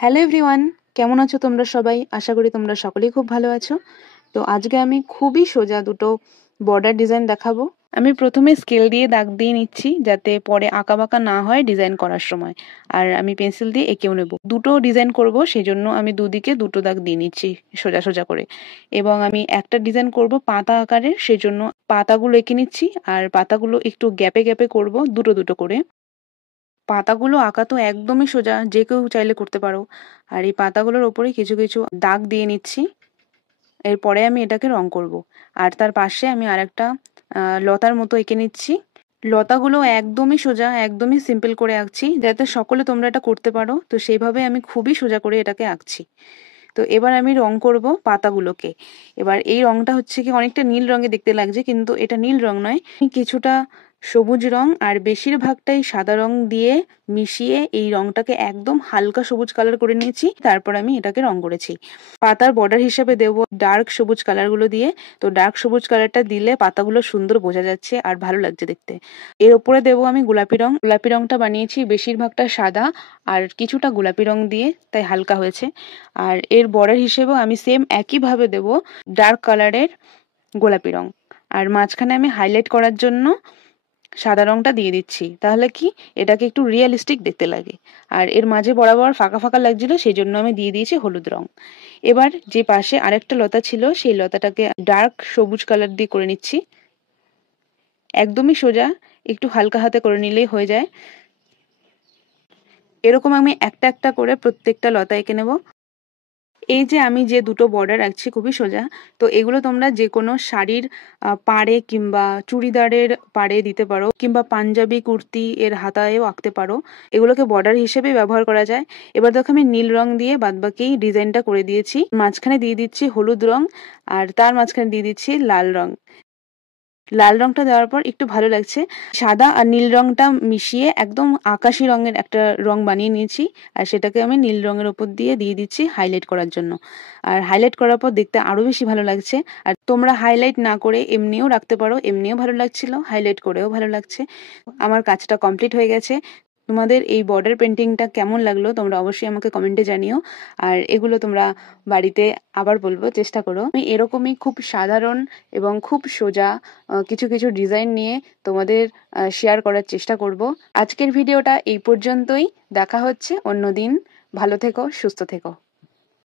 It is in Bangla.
হ্যালো এভরিওয়ান, কেমন আছো তোমরা সবাই? আশা করি তোমরা সকলেই খুব ভালো আছো। তো আজকে আমি খুবই সোজা দুটো বর্ডার ডিজাইন দেখাবো। আমি প্রথমে স্কেল দিয়ে দাগ দিয়ে নিচ্ছি যাতে পরে আঁকা বাঁকা না হয় ডিজাইন করার সময়। আর আমি পেন্সিল দিয়ে এঁকেও নেব। দুটো ডিজাইন করব, সেই জন্য আমি দুদিকে দুটো দাগ দিয়ে নিচ্ছি সোজা সোজা করে। এবং আমি একটা ডিজাইন করব পাতা আকারের, সেই জন্য পাতাগুলো এঁকে নিচ্ছি। আর পাতাগুলো একটু গ্যাপে গ্যাপে করব, দুটো দুটো করে। পাতাগুলো আঁকা তো একদমই সোজা, যে কেউ চাইলে করতে পারো। আর এই পাতাগুলোর ওপরে কিছু কিছু দাগ দিয়ে নিচ্ছি। এরপরে আমি এটাকে রং করব। আর তার পাশে আমি আরেকটা লতার মতো এঁকে নিচ্ছি। লতাগুলো একদমই সোজা, একদমই সিম্পল করে আঁকছি যাতে সকলে তোমরা এটা করতে পারো। তো সেইভাবে আমি খুবই সোজা করে এটাকে আঁকছি। তো এবার আমি রং করব পাতাগুলোকে। এবার এই রংটা হচ্ছে কি অনেকটা নীল রঙে দেখতে লাগছে, কিন্তু এটা নীল রং নয়। কিছুটা সবুজ রং আর বেশিরভাগটাই সাদা রং দিয়ে মিশিয়ে এই রংটাকে একদম হালকা সবুজ কালার করে নিয়েছি। তারপর আমি এটাকে রং করেছি। পাতার বর্ডার হিসেবে দেব ডার্ক সবুজ কালারগুলো দিয়ে। তো ডার্ক সবুজ কালারটা দিলে পাতাগুলো সুন্দর বোঝা যাচ্ছে আর ভালো লাগছে দেখতে। এর ওপরে দেবো আমি গোলাপি রং। গোলাপি রংটা বানিয়েছি বেশিরভাগটা সাদা আর কিছুটা গোলাপি রং দিয়ে, তাই হালকা হয়েছে। আর এর বর্ডার হিসেবেও আমি সেম একইভাবে দেব ডার্ক কালারের গোলাপি রং। আর মাঝখানে আমি হাইলাইট করার জন্য সাদা রংটা দিয়ে দিচ্ছি, তাহলে কি এটাকে একটু রিয়েলিস্টিক দেখতে লাগে। আর এর মাঝে বরাবর ফাঁকা ফাঁকা লাগছিল, সেই জন্য আমি দিয়ে দিয়েছি হলুদ রং। এবার যে পাশে আরেকটা লতা ছিল সেই লতাটাকে ডার্ক সবুজ কালার দিয়ে করে নিচ্ছি। একদমই সোজা, একটু হালকা হাতে করে নিলেই হয়ে যায়। এরকম আমি একটা একটা করে প্রত্যেকটা লতা এঁকে নেব। এই যে আমি যে দুটো বর্ডার রাখছি খুবই সোজা, তো এগুলো তোমরা যে কোনো শাড়ির পাড়ে কিংবা চুড়িদারের পাড়ে দিতে পারো, কিংবা পাঞ্জাবি কুর্তি এর হাতায়ও আঁকতে পারো। এগুলোকে বর্ডার হিসেবে ব্যবহার করা যায়। এবার দেখো আমি নীল রং দিয়ে বাদবাকি ডিজাইনটা করে দিয়েছি। মাঝখানে দিয়ে দিচ্ছি হলুদ রং আর তার মাঝখানে দিয়ে দিচ্ছি লাল রং। লাল রংটা দেওয়ার পর একটু ভালো লাগছে। সাদা আর নীল রংটা মিশিয়ে একদম আকাশি রঙের একটা রং বানিয়ে নিয়েছি। আর সেটাকে আমি নীল রঙের উপর দিয়ে দিচ্ছি হাইলাইট করার জন্য। আর হাইলাইট করার পর দেখতে আরো বেশি ভালো লাগছে। আর তোমরা হাইলাইট না করে এমনিও রাখতে পারো, এমনিও ভালো লাগছিল, হাইলাইট করেও ভালো লাগছে। আমার কাজটা কমপ্লিট হয়ে গেছে। তোমাদের এই বর্ডার পেন্টিংটা কেমন লাগলো তোমরা অবশ্যই আমাকে কমেন্টে জানিও। আর এগুলো তোমরা বাড়িতে, আবার বলবো, চেষ্টা করো। আমি এরকমই খুব সাধারণ এবং খুব সোজা কিছু কিছু ডিজাইন নিয়ে তোমাদের শেয়ার করার চেষ্টা করব। আজকের ভিডিওটা এই পর্যন্তই। দেখা হচ্ছে অন্যদিন। ভালো থেকো, সুস্থ থেকো।